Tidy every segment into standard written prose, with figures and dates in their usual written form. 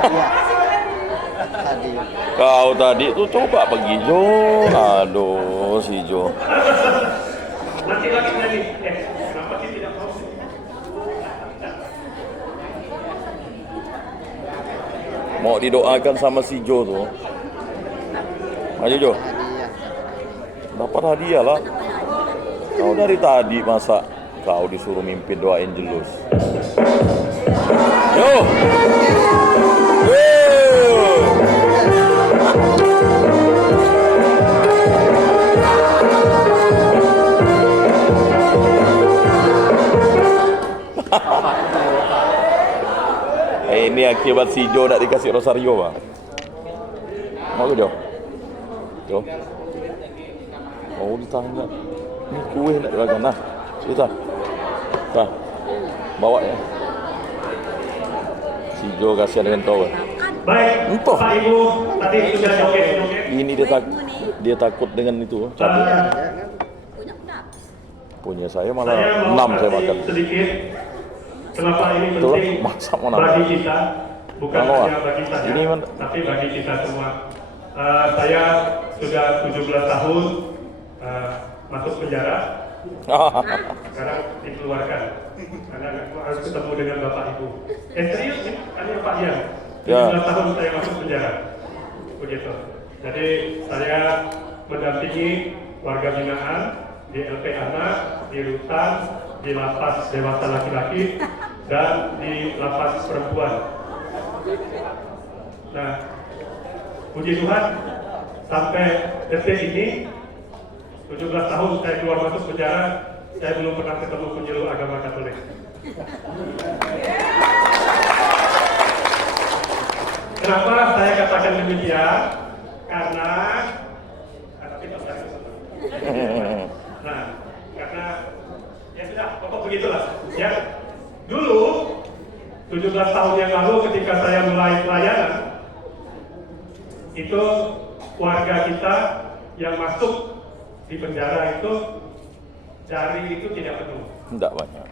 hadiah. Tadi. Kau tadi tuh coba pergi Jo. Aduh si Jo. Nanti lagi nyanyi. Kenapa sih tidak mau? Mau didoakan sama si Jo tuh. Ayo Jo. Hadiah. Dapat hadiah lah. Kau dari tadi masa kau disuruh mimpin doa Angelus. Yo. Yo. Ini akibat si Jo nak dikasih rosario bang. Mau ke Jo? Jo. Oh ditanya. Ini kue nak dibagikan nah. Cerita. Nah. Bawa ya. Si Jo kasihan dengan kau. Baik, Entah. Pak Ibu, tadi sudah joget. Ini dia takut dengan itu. Cabut. Punya saya malah Saya 6 mau saya kasih makan. sedikit kenapa ini Betul, penting masa mau nambah? bagi kita, bukan Nambah. hanya bagi saya, Ini man- tapi bagi kita semua. Saya sudah 17 tahun masuk penjara, sekarang dikeluarkan karena harus ketemu dengan Bapak Ibu. Serius nih, ada Pak Ian. Ya. 17 tahun saya masuk penjara, begitu. Jadi saya mendampingi warga binaan di LP Anak, di Rutan, di lapas dewasa laki-laki, dan di lapas perempuan. Nah, puji Tuhan, sampai detik ini, 17 tahun saya keluar masuk penjara, saya belum pernah ketemu penyuluh agama Katolik. Kenapa saya katakan demikian? Karena nah, karena ya sudah, pokok begitulah. Ya, dulu 17 tahun yang lalu ketika saya mulai pelayanan, itu warga kita yang masuk di penjara itu jari itu tidak penuh. Tidak banyak.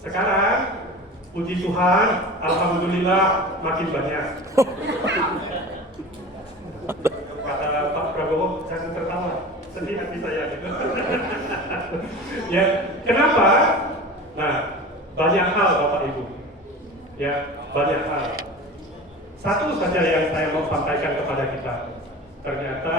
Sekarang, puji Tuhan, alhamdulillah makin banyak. Kata Pak Prabowo, jangan tertawa, sedih hati saya gitu. Ya, kenapa? Nah, banyak hal Bapak Ibu. Ya, banyak hal. Satu saja yang saya mau sampaikan kepada kita. Ternyata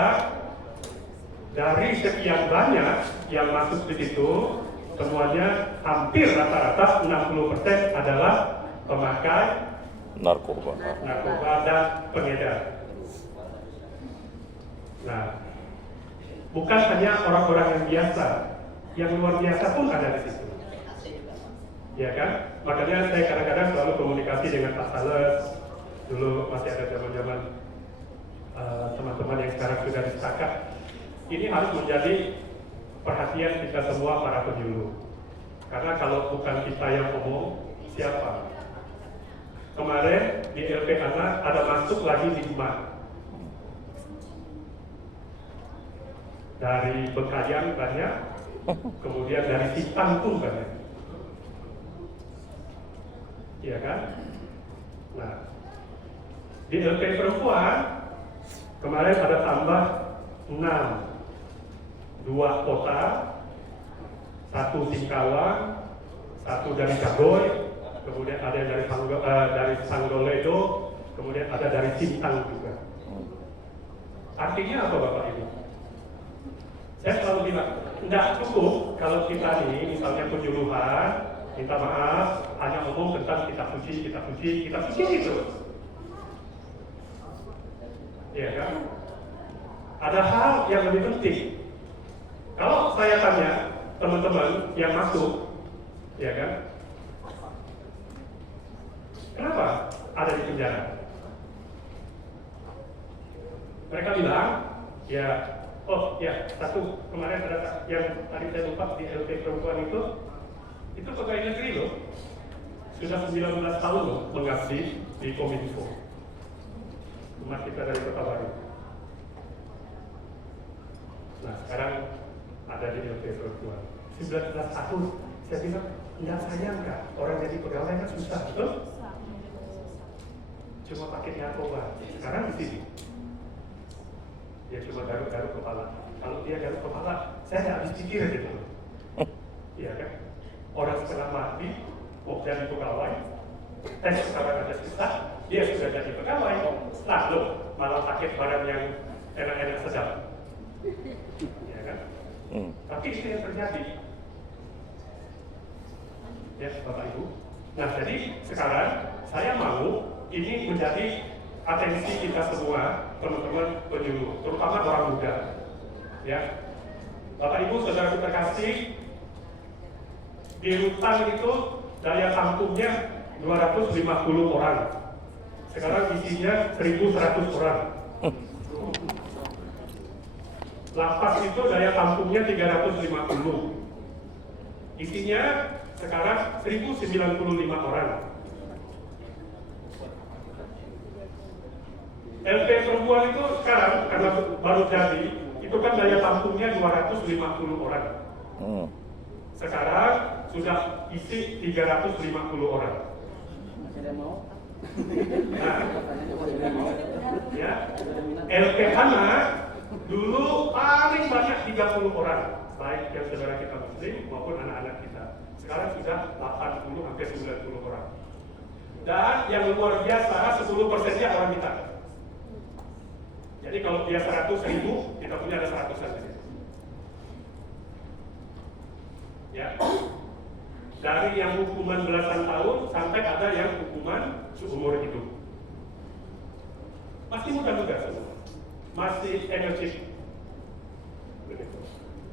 dari sekian banyak yang masuk di situ, semuanya hampir rata-rata 60% adalah pemakai Narkoba. dan pengedar. Nah, bukan hanya orang-orang yang biasa, yang luar biasa pun ada di situ. Ya kan? Makanya saya kadang-kadang selalu komunikasi dengan Pak Sales. Dulu masih ada zaman-zaman teman-teman yang sekarang sudah disekat. Ini harus menjadi perhatian kita semua para penyuluh. Karena kalau bukan kita yang ngomong, siapa? Kemarin di LP Anak ada masuk lagi 5. Dari Bekayang banyak, kemudian dari Sintang pun banyak. Iya kan? Nah, di LP Perempuan kemarin ada tambah 6. 2 kota, 1 Singkawang, 1 dari Cagoy, kemudian ada dari Sanggoledo, kemudian ada dari Sintang juga. Artinya apa Bapak Ibu? Saya selalu bilang, tidak cukup kalau kita nih, misalnya penyuluhan, minta maaf, hanya ngomong tentang kita puji itu. Iya kan? Ada hal yang lebih penting. Kalau saya tanya teman-teman yang masuk, ya kan? Kenapa ada di penjara? Mereka bilang, ya, oh ya, satu kemarin ada yang tadi saya lupa di LP Perempuan itu pegawai negeri loh, sudah 19 tahun loh mengabdi di Kominfo, rumah kita dari Kota Baru. Nah sekarang ada di LP Perempuan 19 tahun. Saya bilang, nggak sayang kak, orang jadi pegawai kan susah, betul? cuma pakai narkoba. Sekarang di sini dia cuma garuk-garuk kepala. Kalau dia garuk kepala, saya nggak habis pikir gitu. Iya kan? Orang setengah mati, mau jadi pegawai, tes sekarang ada sisa, dia sudah jadi pegawai, lalu malah pakai barang yang enak-enak sedap. Iya kan? Tapi itu yang terjadi. Ya, Bapak Ibu. Nah, jadi sekarang saya mau ini menjadi atensi kita semua, teman-teman penyuluh, terutama orang muda. Ya, Bapak Ibu, saudara terkasih, di rutan itu daya tampungnya 250 orang. Sekarang isinya 1.100 orang. Lapas itu daya tampungnya 350. Isinya sekarang 1.095 orang. LP perempuan itu sekarang karena baru jadi, itu kan daya tampungnya 250 orang. Sekarang sudah isi 350 orang. Nah, ya, LP anak dulu paling banyak 30 orang, baik yang saudara kita muslim maupun anak-anak kita. Sekarang sudah 80 hampir 90 orang. Dan yang luar biasa 10%-nya orang kita. Jadi kalau dia 100.000, kita punya ada 100-an. Ya. Dari yang hukuman belasan tahun sampai ada yang hukuman seumur hidup. Masih muda-muda semua. Masih energik.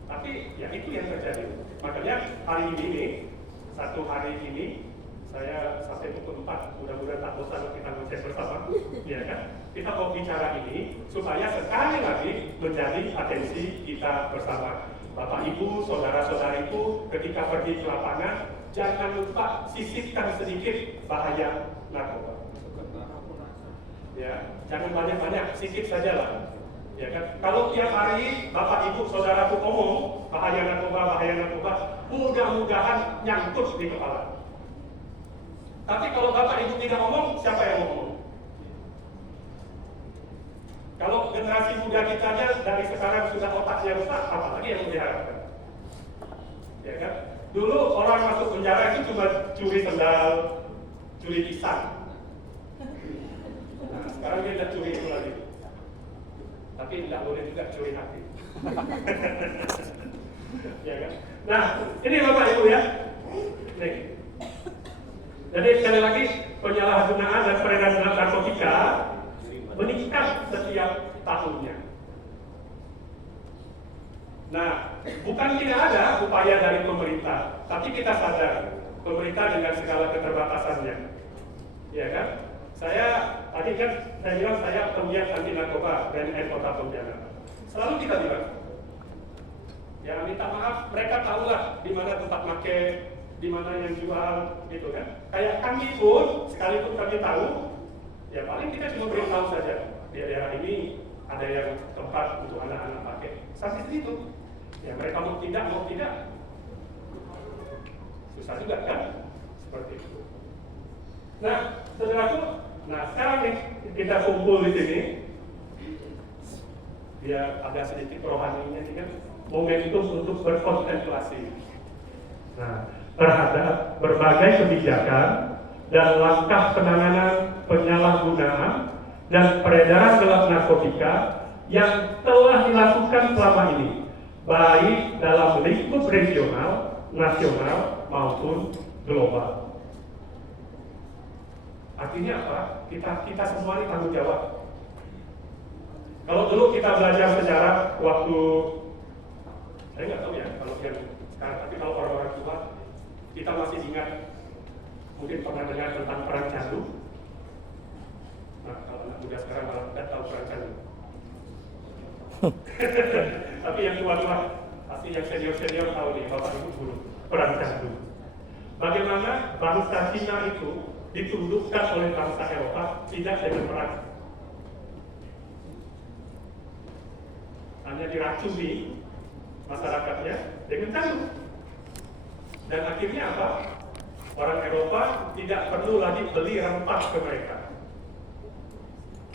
Tapi ya itu yang terjadi. Makanya hari ini, satu hari ini saya sampai pukul 4, mudah-mudahan tak bosan kita ngecek bersama, ya kan? Kita mau bicara ini supaya sekali lagi menjadi atensi kita bersama. Bapak Ibu, saudara-saudariku, ketika pergi ke lapangan, jangan lupa sisipkan sedikit bahaya narkoba. Ya, jangan banyak-banyak, sedikit saja lah. Ya kan? Kalau tiap hari Bapak Ibu, saudaraku ngomong bahaya narkoba, mudah-mudahan nyangkut di kepala. Tapi kalau Bapak Ibu tidak ngomong, siapa yang ngomong? Kalau generasi muda kita dari sekarang sudah otaknya rusak, apalagi yang diharapkan? Ya kan? Dulu orang masuk penjara itu cuma curi sendal, curi pisang. Nah, sekarang dia tidak curi itu lagi. Tapi tidak boleh juga curi hati. Ya kan? Nah, ini Bapak Ibu ya. Nih. Jadi sekali lagi penyalahgunaan dan peredaran narkotika meningkat setiap tahunnya. Nah, bukan tidak ada upaya dari pemerintah, tapi kita sadar pemerintah dengan segala keterbatasannya, ya kan? Tadi kan saya bilang saya penggiat anti narkoba BNN Kota Pontianak. Selalu kita bilang, ya minta maaf, mereka tahulah di mana tempat make, di mana yang jual, gitu kan? Kayak kami pun, sekalipun kami tahu, ya paling kita cuma beritahu saja di daerah ini ada yang tempat untuk anak-anak pakai. Sampai situ, ya mereka mau tidak, susah juga kan? Seperti itu. Nah, saudaraku, sekarang nih kita kumpul di sini, biar ada sedikit rohaninya ini kan, momentum untuk berkontemplasi. Nah, terhadap berbagai kebijakan dan langkah penanganan penyalahgunaan dan peredaran gelap narkotika yang telah dilakukan selama ini, baik dalam lingkup regional, nasional, maupun global. Artinya apa? Kita semua ini tanggung jawab. Kalau dulu kita belajar sejarah waktu, saya nggak tahu ya kalau yang sekarang, tapi kalau orang-orang tua, kita masih ingat, mungkin pernah dengar tentang perang candu. Nah, kalau anak muda sekarang malah tidak tahu perang candu. Tapi yang tua-tua, pasti yang senior-senior tahu nih, Bapak Ibu guru, perang candu. Bagaimana bangsa Cina itu ditundukkan oleh bangsa Eropa tidak dengan perang. Hanya diracuni masyarakatnya dengan candu. Dan akhirnya apa? Orang Eropa tidak perlu lagi beli rempah ke mereka.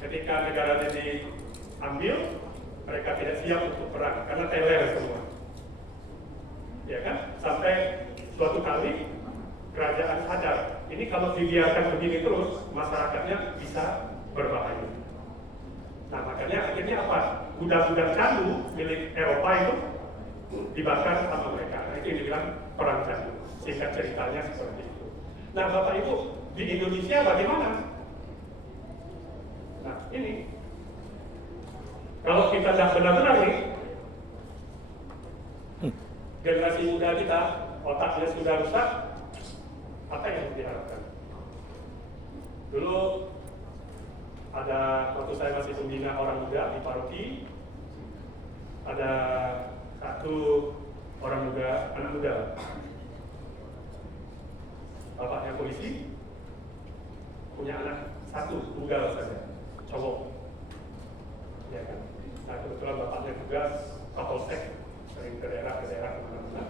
ketika negaranya diambil, mereka tidak siap untuk perang karena teler semua. Ya kan? Sampai suatu kali kerajaan sadar, ini kalau dibiarkan begini terus, masyarakatnya bisa berbahaya. Nah makanya akhirnya apa? Gudang-gudang candu milik Eropa itu dibakar sama mereka. Nah, itu yang dibilang perang candu. Singkat ceritanya seperti itu. Nah Bapak Ibu, di Indonesia bagaimana? Nah ini, kalau kita tidak benar-benar nih, generasi muda kita, otaknya sudah rusak, apa yang harus diharapkan? Dulu ada, waktu saya masih pembina orang muda di paroki, ada satu orang muda, anak muda, bapaknya polisi, punya anak satu, tunggal saja, cowok. Ya kan? Nah kebetulan bapaknya tugas kapolsek, sering ke daerah kemana-mana.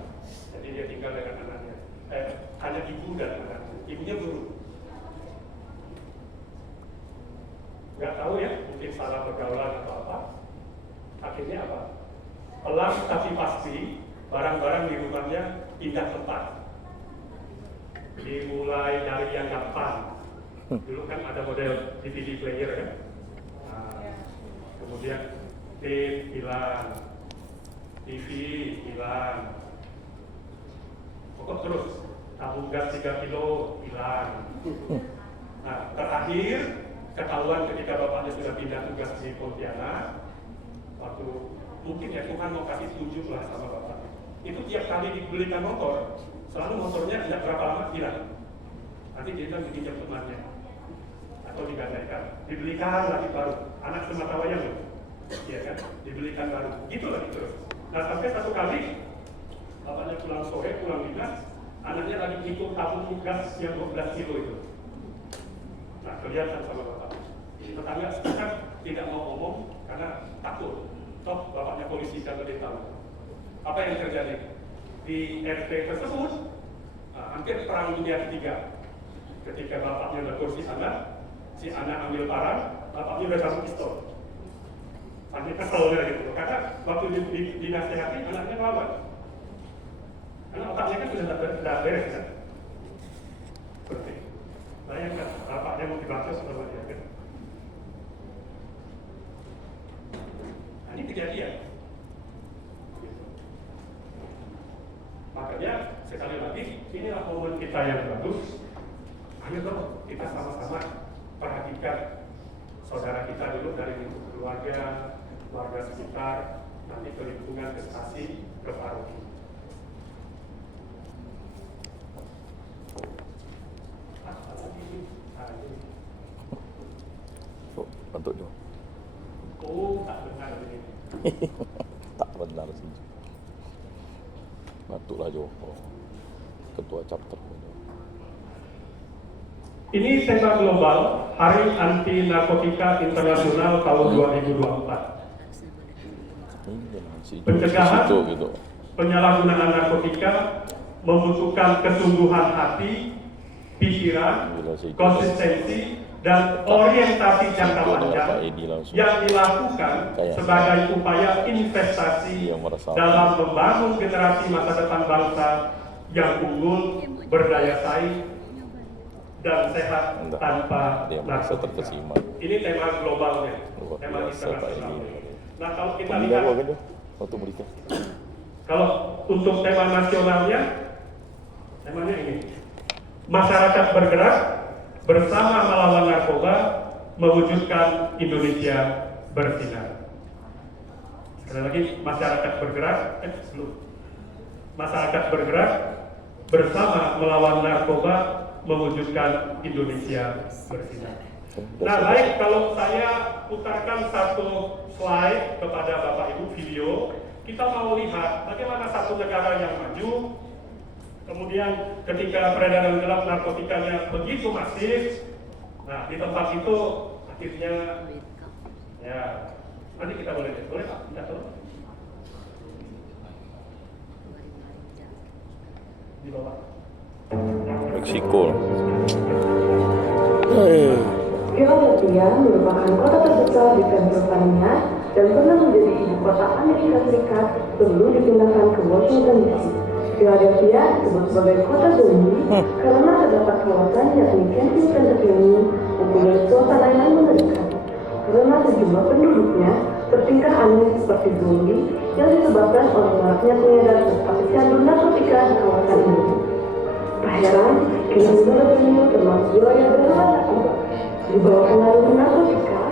Jadi dia tinggal dengan anaknya. Hanya ibu dan anaknya. Ibunya guru. Nggak tahu ya, mungkin salah pergaulan atau apa. Akhirnya apa? Pelan tapi pasti, barang-barang di rumahnya pindah tempat. Dimulai dari yang gampang. Dulu kan ada model DVD player kan. Nah, kemudian tape hilang, TV hilang, pokok terus tabung gas 3 kilo hilang. Nah terakhir ketahuan ketika bapaknya sudah pindah tugas di Pontianak, waktu mungkin ya Tuhan mau kasih tunjuk lah sama bapak. Itu tiap kali dibelikan motor, selalu motornya tidak berapa lama hilang. Nanti dia bilang dipinjam temannya atau digadaikan, dibelikan lagi baru. Anak semata wayang loh, iya kan? Dibelikan baru, gitu lagi terus. Nah sampai satu kali bapaknya pulang sore, pulang dinas, anaknya lagi ikut tabung gas yang 12 kilo itu. Nah kelihatan sama bapak. Tetangga sekitar tidak mau ngomong karena takut. Toh bapaknya polisi kan lebih tahu. Apa yang terjadi di RT tersebut? Hampir perang dunia ketiga. Ketika bapaknya negur si anak ambil parang, bapaknya udah satu pistol. Sampai keselnya gitu. Karena waktu dinasihati anaknya melawan. Karena otaknya kan sudah tidak beres kan. Seperti bayangkan bapaknya mau dibacok sama dia kan. Nah, ini kejadian. Makanya sekali lagi inilah momen kita yang bagus. Ayo dong kita sama-sama perhatikan saudara kita dulu dari lingkup keluarga, warga sekitar, nanti ke lingkungan, ke stasi, ke paroki. Oh, bantuk Jo. Oh, tak benar ini. Tak benar sih. Bantuklah Jo. Oh. Ketua chapter. Ini tema global Hari Anti Narkotika Internasional tahun 2024. Pencegahan gitu. penyalahgunaan narkotika membutuhkan kesungguhan hati, pikiran, konsistensi, dan orientasi jangka panjang yang dilakukan sebagai upaya investasi dalam membangun generasi masa depan bangsa yang unggul, berdaya saing, dan sehat tanpa narkotika. Ini tema globalnya, tema internasional. Nah kalau kita lihat, kalau untuk tema nasionalnya, temanya ini, masyarakat bergerak bersama melawan narkoba, mewujudkan Indonesia bersinar. Sekali lagi, masyarakat bergerak, masyarakat bergerak bersama melawan narkoba, mewujudkan Indonesia bersinar. Nah baik, kalau saya putarkan satu slide kepada Bapak Ibu video, kita mau lihat bagaimana satu negara yang maju, kemudian ketika peredaran gelap narkotikanya begitu masif, nah di tempat itu akhirnya, ya nanti kita boleh Pak, kita tahu di bawah. Meksiko. Philadelphia merupakan kota terbesar di Pennsylvania dan pernah menjadi ibu kota Amerika Serikat sebelum dipindahkan ke Washington DC. Philadelphia disebut sebagai kota zombie karena terdapat kawasan yakni Kensington Avenue mempunyai suasana yang mengerikan. Karena sejumlah penduduknya bertingkah aneh seperti zombie yang disebabkan oleh maraknya pengedar serta pecandu narkotika di kawasan ini. Tak heran, Kensington Avenue termasuk wilayah darurat narkoba. Di bawah pengaruh narkotika,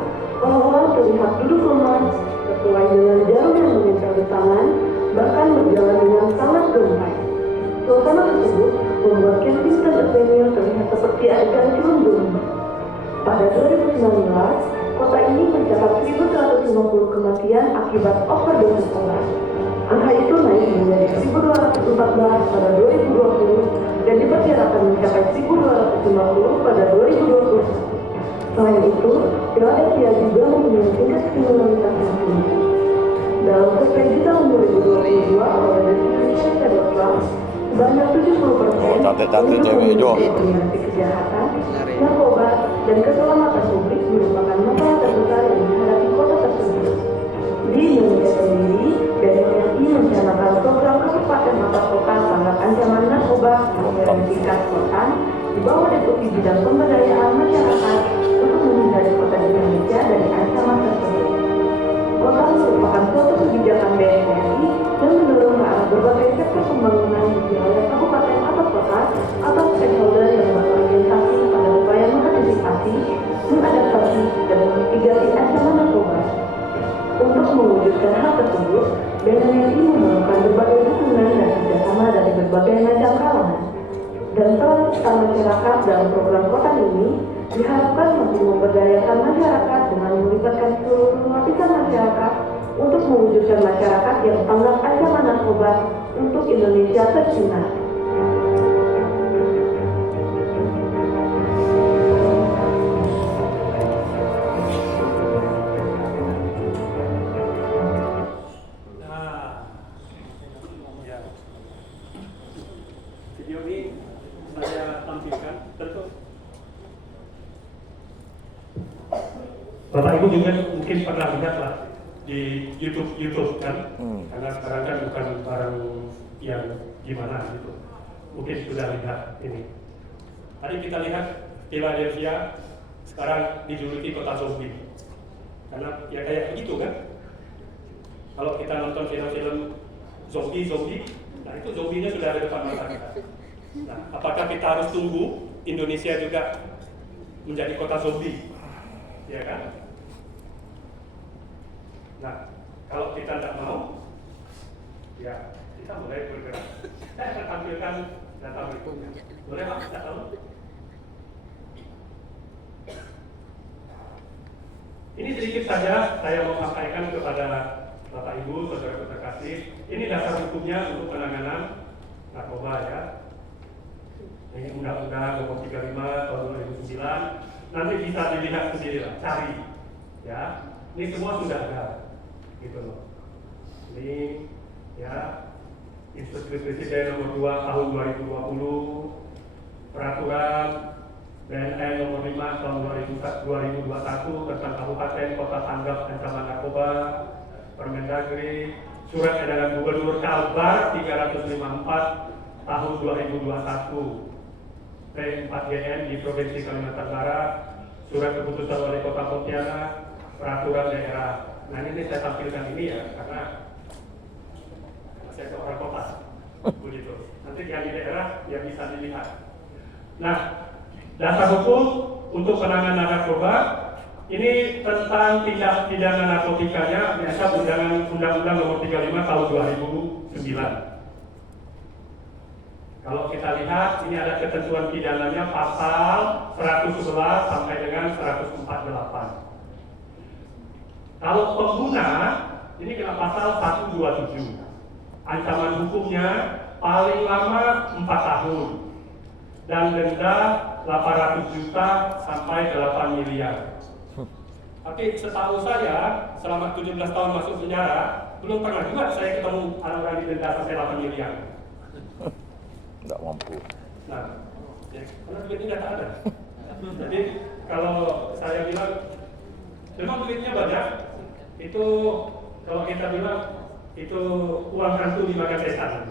orang-orang terlihat duduk lemah sesuai dengan jarum yang menempel di tangan, bahkan berjalan dengan sangat gempai. Suasana tersebut membuat Kensington Avenue terlihat seperti adegan film zombie. Pada 2019, kota ini mencatat 1.150 kematian akibat overdosis obat. Angka itu naik menjadi 1.214 pada 2020 dan diperkirakan mencapai 1.250 pada 2021. Selain itu, Philadelphia juga mempunyai tingkat kriminalitas yang tinggi. Dalam survei di tahun 2022 oleh The Financial Times, sebanyak 70% cantik cewek Jo. dominasi kejahatan, narkoba, dan keselamatan publik merupakan masalah terbesar yang dihadapi kota tersebut. Di Indonesia sendiri, BNSI mencanangkan program Kabupaten Mata Kota Tanggap Ancaman Narkoba dan tingkat kota di bawah Deputi Bidang Pemberdayaan Masyarakat untuk menghindari kota Indonesia dari ancaman tersebut. Kota merupakan suatu kebijakan BNSI yang mendorong ke arah berbagai sektor pembangunan di wilayah kabupaten atau kota atau stakeholder yang berorientasi pada upaya mengantisipasi, mengadaptasi, dan memitigasi ancaman narkoba. Untuk mewujudkan hal tersebut, BNSI memerlukan berbagai dukungan dan kerjasama dari berbagai macam kalangan. Dan peran serta masyarakat dalam program kota ini diharapkan mampu memberdayakan masyarakat dengan melibatkan seluruh lapisan masyarakat untuk mewujudkan masyarakat yang tanggap ancaman narkoba untuk Indonesia tercinta. Video ini saya tampilkan tentu Bapak Ibu juga mungkin pernah lihat lah di YouTube kan, karena sekarang kan bukan barang yang gimana gitu, mungkin sudah lihat ini. Tadi kita lihat Philadelphia sekarang dijuluki kota zombie, karena ya kayak begitu kan. Kalau kita nonton film-film zombie, nah itu zombinya sudah ada depan mata kita. Nah, apakah kita harus tunggu Indonesia juga menjadi kota zombie? Ya kan? Nah, kalau kita tidak mau, ya kita mulai bergerak. Saya akan tampilkan data berikutnya. Boleh Pak? Tidak tahu? Ini sedikit saja saya mau sampaikan kepada Bapak Ibu, saudara terkasih. Ini dasar hukumnya untuk penanganan narkoba ya. Ini Undang-Undang Nomor 35 Tahun 2009. Nanti bisa dilihat sendiri lah, cari. Ya, ini semua sudah ada, gitu loh. Ini ya Instruksi Presiden Nomor 2 Tahun 2020, Peraturan BNN Nomor 5 Tahun 2021 tentang Kabupaten Kota Tanggap Ancaman Narkoba, Permendagri, Surat Edaran Gubernur Kalbar 354 Tahun 2021. P4GN di Provinsi Kalimantan Barat, Surat Keputusan Wali Kota Pontianak, Peraturan Daerah. Nah ini saya tampilkan ini ya, karena saya orang kota, begitu. Nanti yang di daerah yang bisa dilihat. Nah, dasar hukum untuk penanganan narkoba ini tentang tindak pidana narkotikanya biasa Undang-Undang Nomor 35 Tahun 2009. Kalau kita lihat, ini ada ketentuan pidananya pasal 111 sampai dengan 148. Kalau pengguna, ini kena pasal 127. Ancaman hukumnya paling lama 4 tahun dan denda 800 juta sampai 8 miliar. Tapi setahu saya, selama 17 tahun masuk penjara, belum pernah juga saya ketemu orang didenda sampai 8 miliar. Tidak mampu. Nah, ya, karena duit ini tidak ada. Jadi kalau saya bilang memang duitnya banyak, itu kalau kita bilang itu uang hantu dimakan setan.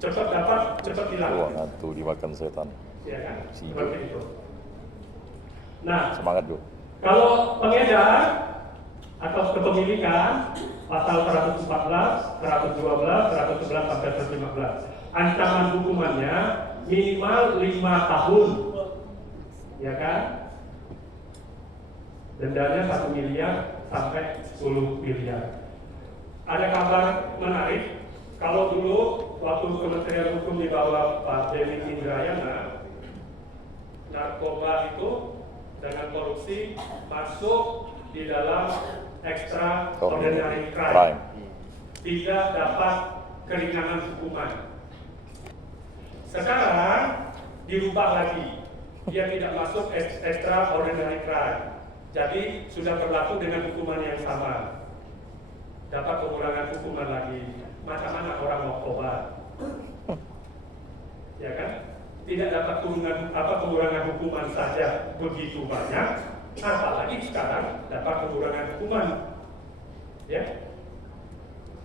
Cepat dapat, cepat hilang. Uang hantu dimakan setan. Ya kan? Si Seperti itu. Nah, semangat Jo. kalau pengedar atau kepemilikan pasal 114, 112, 111 sampai 115. Ancaman hukumannya minimal 5 tahun. Ya kan? Dendanya 1 miliar sampai 10 miliar. Ada kabar menarik. Kalau dulu waktu Kementerian Hukum di bawah Pak Denny Indrayana, narkoba itu dengan korupsi masuk di dalam extraordinary crime, tidak dapat keringanan hukuman. Sekarang dirubah lagi, dia tidak masuk extraordinary crime, jadi sudah berlaku dengan hukuman yang sama, dapat pengurangan hukuman lagi. Macam mana orang mau tobat? Ya kan? Tidak dapat pengurangan hukuman saja begitu banyak, apalagi sekarang dapat pengurangan hukuman, ya,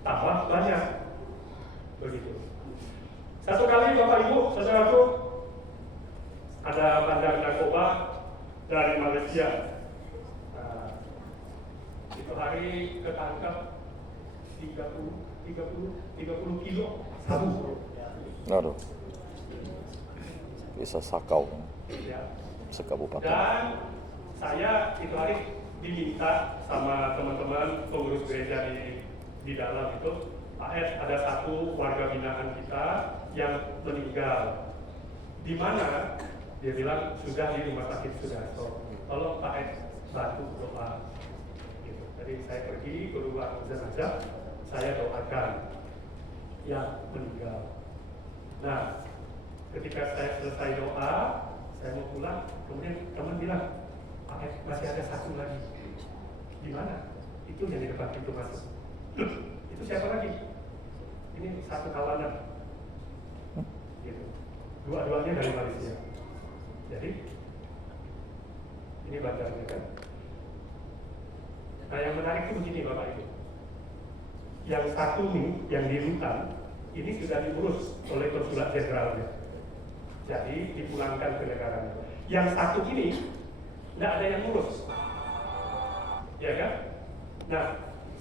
tambah banyak, begitu. Satu kali Bapak Ibu, saudaraku, ada bandar narkoba dari Malaysia. Itu hari ketangkap 30 kilo sabu. Aduh. Bisa sakau. Ya. Sekabupaten. Dan saya itu hari diminta sama teman-teman pengurus gereja di dalam itu, Pak Ed, ada satu warga binaan kita yang meninggal. Di mana? Dia bilang sudah di rumah sakit Sudarso. Tolong Pak Ed bantu doa. Gitu. Jadi saya pergi ke rumah jenazah, saya doakan yang meninggal. Nah, ketika saya selesai doa, saya mau pulang, kemudian teman bilang, Pak Ed, masih ada satu lagi. Di mana? Itu yang di depan pintu masuk. Itu siapa lagi? Ini satu kawanan. Gitu. Dua-duanya dari Malaysia. Jadi, ini bandarnya kan. Nah, yang menarik itu begini Bapak Ibu. Yang satu nih, yang di Rutan, ini sudah diurus oleh konsulat jenderalnya. Jadi dipulangkan ke negaranya. Yang satu ini tidak ada yang ngurus, ya kan? Nah,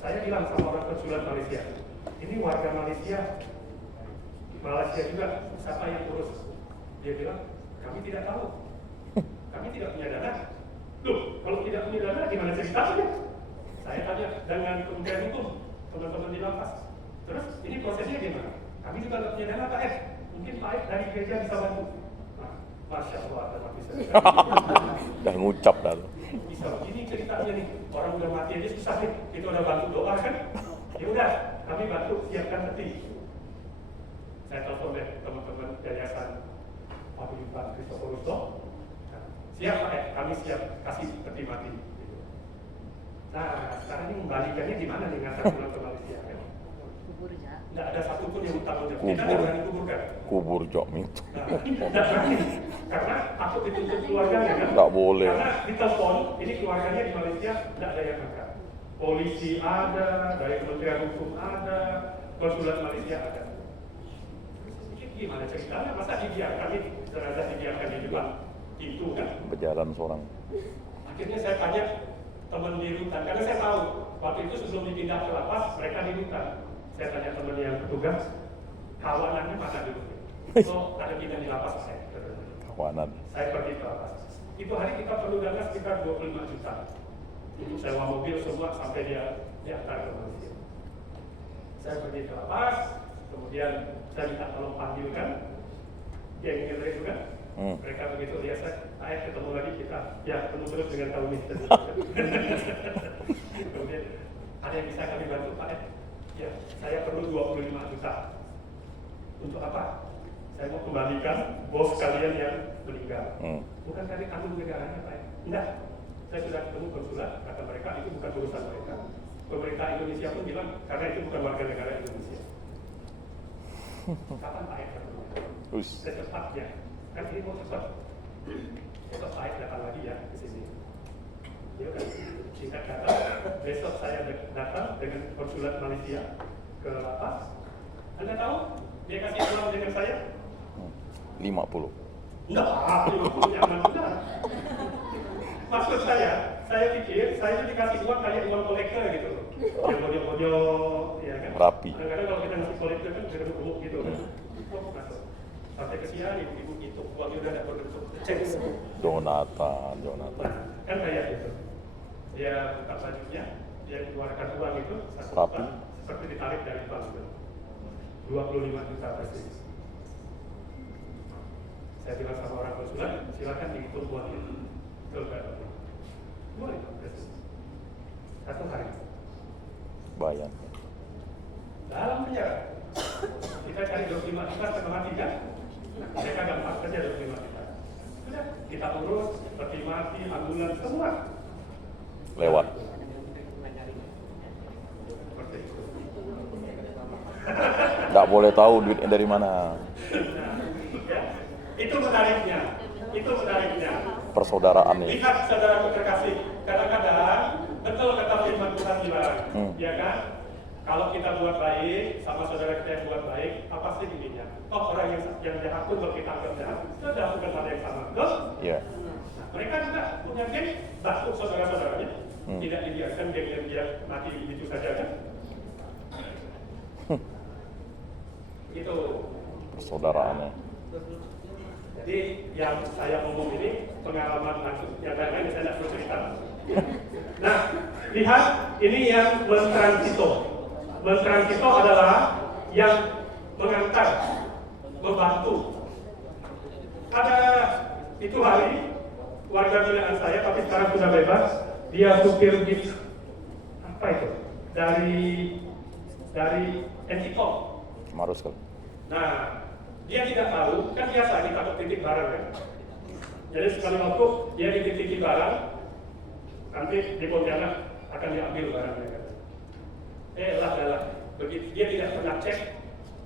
saya bilang sama orang konsulat Malaysia, ini warga Malaysia juga, siapa yang urus? Dia bilang, kami tidak tahu, kami tidak punya dana. Loh, kalau tidak punya dana, gimana ceritanya? Saya tanya dengan Kementerian Hukum, teman-teman di lapas. Terus ini prosesnya gimana? Kami juga tidak punya dana Pak Ed. Mungkin Pak Ed dari gereja bisa bantu. Nah, Masya Allah, ada bisa. Dah ngucap dah. Bisa begini ceritanya nih. Orang udah mati aja susah nih. Kita udah bantu doa kan? Ya udah, kami bantu siapkan peti. Saya telepon deh teman-teman yayasan Paguyuban Kristoforus. Siap Pak Ed, kami siap kasih peti mati. Nah, sekarang ini membalikannya gimana nih ngantar pulang ke Malaysia kan? Tidak ada satupun yang utang jawab. Kita tidak berani kuburkan. Kubur jok itu. Nah, tidak berani. Karena takut dituntut keluarganya kan? Tak boleh. Karena ditelepon, ini keluarganya di Malaysia tidak ada yang angkat. Polisi ada, dari Kementerian Hukum ada, konsulat Malaysia ada. Ini gimana ceritanya? Masa dibiarkan ini? Jenazah dibiarkan di depan pintu kan? Berjalan seorang. Akhirnya saya tanya teman di Rutan, karena saya tahu waktu itu sebelum dipindah ke lapas, mereka di Rutan. Saya tanya teman yang petugas, kawanannya mana dulu? So, ada pindah di lapas saya. Kawanan. Saya pergi ke lapas. Itu hari kita perlu dana sekitar 25 juta untuk sewa mobil semua sampai dia diantar ke Malaysia. Saya pergi ke lapas, kemudian saya minta tolong panggilkan geng-geng itu kan. Mereka begitu lihat saya ketemu lagi kita, ya ketemu terus dengan kaum ini. Kemudian ada yang bisa kami bantu Pak Ed? Ya, saya perlu 25 juta. Untuk apa? Saya mau kembalikan bos kalian yang meninggal. Bukan kali tanggung negaranya Pak Ed? Enggak. Saya sudah ketemu konsulat, kata mereka itu bukan urusan mereka. Pemerintah Indonesia pun bilang karena itu bukan warga negara Indonesia. Kapan Pak Ed ketemu? Secepatnya. Kan ini mau cepat. besok saya datang lagi ya ke sini. Ya kan, singkat kata, besok saya datang dengan konsulat Malaysia ke lapas. Anda tahu dia kasih uang dengan saya? 50. Enggak, 50 nyaman benar. Maksud saya pikir saya itu dikasih uang kayak uang kolektor gitu loh. Yang bonyok-bonyok, ya kan? Rapi. Kadang-kadang kalau kita ngasih kolektor kan berbentuk gitu kan. Oh, masuk. Sampai ke sini, ibu itu uangnya udah nggak berbentuk cek. Jonathan. Nah, kan kayak gitu. Dia buka bajunya, dia keluarkan uang itu satu Rapi. juta, seperti ditarik dari bank itu. 25 juta persis. Saya bilang sama orang konsulat, silakan dihitung uang itu. Coba. 25 persis. Satu hari. Bayang. Dalam penjara. Kita cari 25 juta setengah mati kan? Mereka gampang saja 25 juta. Sudah, kita urus, peti mati, ambulans, semua. Lewat. Seperti itu. Nggak boleh tahu duitnya dari mana. Ya, itu menariknya. Persaudaraan nih. Lihat saudaraku terkasih, kadang-kadang betul kata firman Tuhan bilang, ya kan? Kalau kita buat baik, sama saudara kita yang buat baik, apa sih ininya? Oh, orang yang jahat pun kalau kita anggap jahat, sudah lakukan hal yang sama, betul? Iya. Nah, mereka juga punya geng, takut saudara-saudaranya, tidak dibiarkan geng yang dia mati begitu saja kan? Itu Persaudaraannya. jadi yang saya ngomong ini pengalaman langsung, yang lain-lain saya tidak perlu cerita. Nah, lihat ini yang mentransito. Mentransito adalah yang mengantar, membantu. Ada itu hari warga binaan saya, tapi sekarang sudah bebas. Dia supir bis apa itu? Dari Entikop. Marus kan. Nah, dia tidak tahu, kan biasa kita titip barang kan. Jadi sekali waktu dia dititipi barang, nanti di Pontianak akan diambil barangnya kan. Lah. Begitu dia tidak pernah cek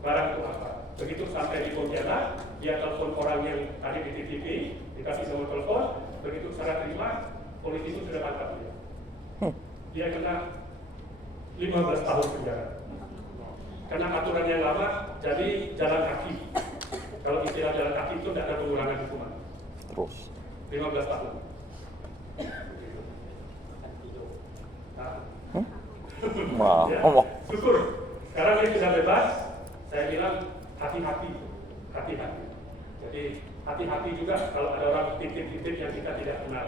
barang itu apa. Begitu sampai di Pontianak, dia telepon orang yang tadi dititipi, dikasih nomor telepon. Begitu serah terima, polisi itu sudah tangkap dia. Dia kena 15 tahun penjara. Karena aturan yang lama, jadi jalan kaki. Kalau istilah jalan kaki itu tidak ada pengurangan hukuman. Terus. 15 tahun. Nah, ya, syukur. Sekarang dia sudah bebas. Saya bilang hati-hati. Jadi hati-hati juga kalau ada orang titip-titip yang kita tidak kenal.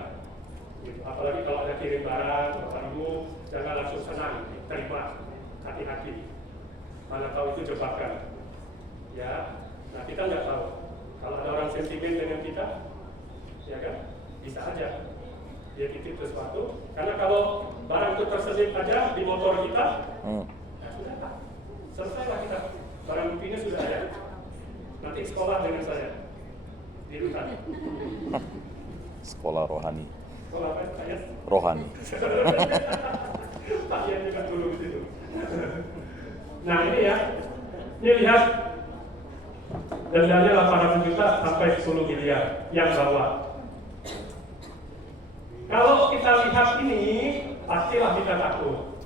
Gitu. Apalagi kalau ada kirim barang, Bapak Ibu, jangan langsung senang, terima. Hati-hati. Mana tahu itu jebakan. Ya, nah kita nggak tahu. Kalau ada orang sentimen dengan kita, ya kan, bisa aja dia titip sesuatu. Karena kalau barang itu terselip aja di motor kita, ya sudah, selesailah kita. Barang buktinya sudah ada. Nanti sekolah dengan saya di Rutan. Sekolah rohani. Sekolah apa? Saya. Rohani. Pak Ian juga dulu di situ. Nah ini ya, ini lihat dendanya 800 juta sampai 10 miliar yang bawa. Kalau kita lihat ini, pastilah kita takut.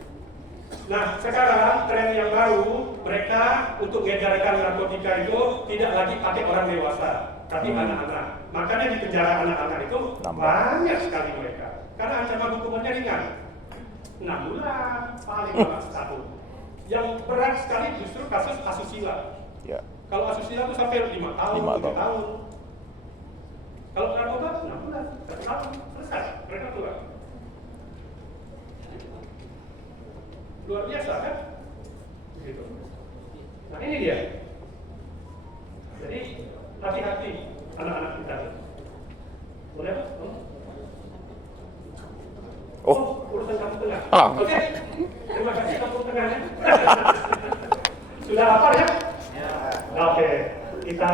Nah sekarang tren yang baru, mereka untuk mengedarkan narkotika itu tidak lagi pakai orang dewasa, tapi anak-anak. Makanya di penjara anak-anak itu banyak sekali mereka. Karena ancaman hukumannya ringan, 6 bulan, paling lama setahun. Yang berat sekali justru kasus asusila. Ya. Kalau asusila itu sampai 5 tahun, 7 tahun. Kalau narkoba 6 bulan, 1 tahun, selesai, mereka keluar. Luar biasa kan? Begitu. Nah ini dia. Jadi hati-hati anak-anak kita. Boleh Pak? Oh, urusan kampung tengah. Oke. Terima kasih kampung tengahnya. Sudah lapar ya? Oke. Kita